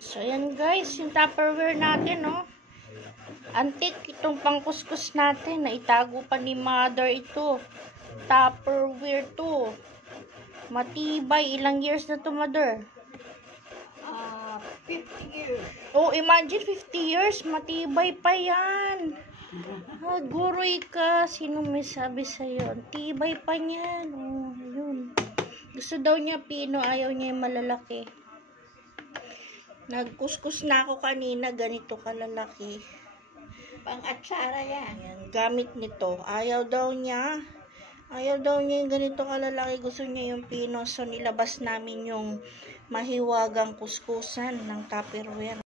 So, ayan guys, yung Tupperware natin, no? Antique itong pangkuskus natin. Naitago pa ni mother ito. Tupperware to. Matibay. Ilang years na to, mother? 50 years. Oh, imagine 50 years. Matibay pa yan. Guroy ka. Sino may sabi sa'yo? Tibay pa niyan. Oh, yun. Gusto daw niya pino. Ayaw niya yung malalaki. Nagkuskus na ako kanina, ganito kalalaki. Pang-atsara yan. Ayan, gamit nito. Ayaw daw niya yung ganito kalalaki. Gusto niya yung pino. So, nilabas namin yung mahiwagang kuskusan ng Tupperware.